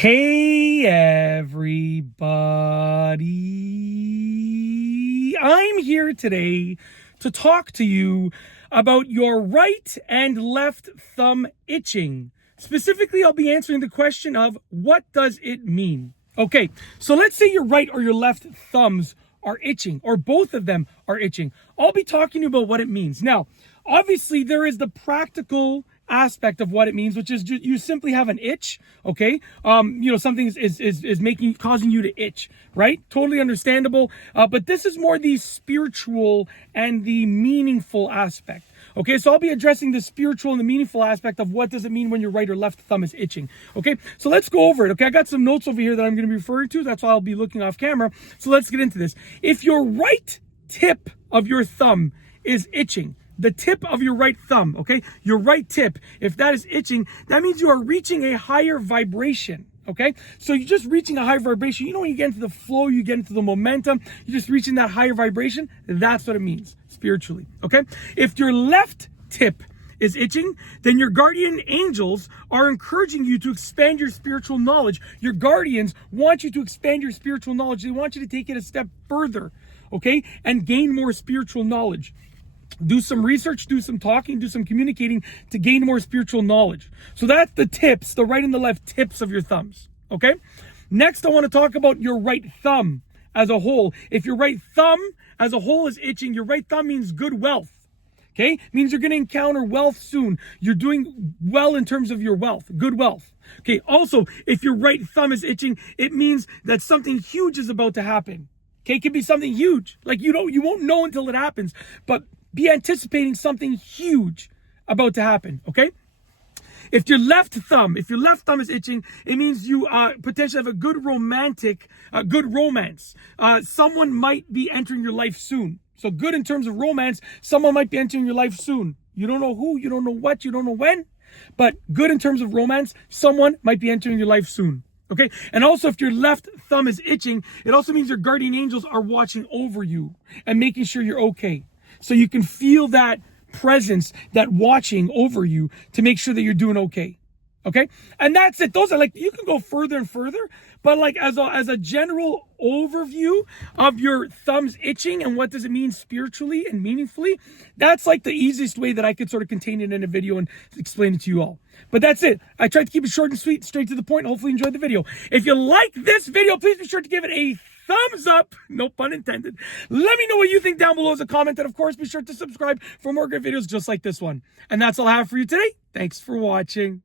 Hey everybody, I'm here today to talk to you about your right and left thumb itching. Specifically, I'll be answering the question of what does it mean? Okay, so let's say your right or your left thumbs are itching, or both of them are itching. I'll be talking about what it means. Now, obviously, there is the practical aspect of what it means, which is you simply have an itch. Okay, something is causing you to itch, right? Totally understandable. But this is more the spiritual and the meaningful aspect. Okay, so I'll be addressing the spiritual and the meaningful aspect of what does it mean when your right or left thumb is itching. Okay, so let's go over it. Okay, I got some notes over here that I'm going to be referring to. That's why I'll be looking off camera. So let's get into this. If your right tip of your thumb is itching, the tip of your right thumb, okay, your right tip, if that is itching, that means you are reaching a higher vibration. Okay, so you're just reaching a higher vibration. You know, when you get into the flow, you get into the momentum, you're just reaching that higher vibration. That's what it means spiritually. Okay, if your left tip is itching, then your guardian angels are encouraging you to expand your spiritual knowledge. Your guardians want you to expand your spiritual knowledge. They want you to take it a step further, okay, and gain more spiritual knowledge. Do some research, do some talking, do some communicating to gain more spiritual knowledge. So that's the tips, the right and the left tips of your thumbs, okay? Next, I want to talk about your right thumb as a whole. If your right thumb as a whole is itching, your right thumb means good wealth, okay? Means you're going to encounter wealth soon. You're doing well in terms of your wealth, good wealth. Okay, also, if your right thumb is itching, it means that something huge is about to happen. Okay, it could be something huge. Like you won't know until it happens, but be anticipating something huge about to happen, okay? If your left thumb is itching, it means you potentially have a good romance. Someone might be entering your life soon. So good in terms of romance, someone might be entering your life soon. You don't know who, you don't know what, you don't know when, but good in terms of romance, someone might be entering your life soon. Okay, and also if your left thumb is itching, it also means your guardian angels are watching over you and making sure you're okay. So you can feel that presence, that watching over you to make sure that you're doing okay. Okay? And that's it. Those are like, you can go further and further, but like as a general overview of your thumbs itching and what does it mean spiritually and meaningfully, that's like the easiest way that I could sort of contain it in a video and explain it to you all. But that's it. I tried to keep it short and sweet, straight to the point. Hopefully you enjoyed the video. If you like this video, please be sure to give it a thumbs up, no pun intended. Let me know what you think down below as a comment, and of course be sure to subscribe for more great videos just like this one. And that's all I have for you today. Thanks for watching.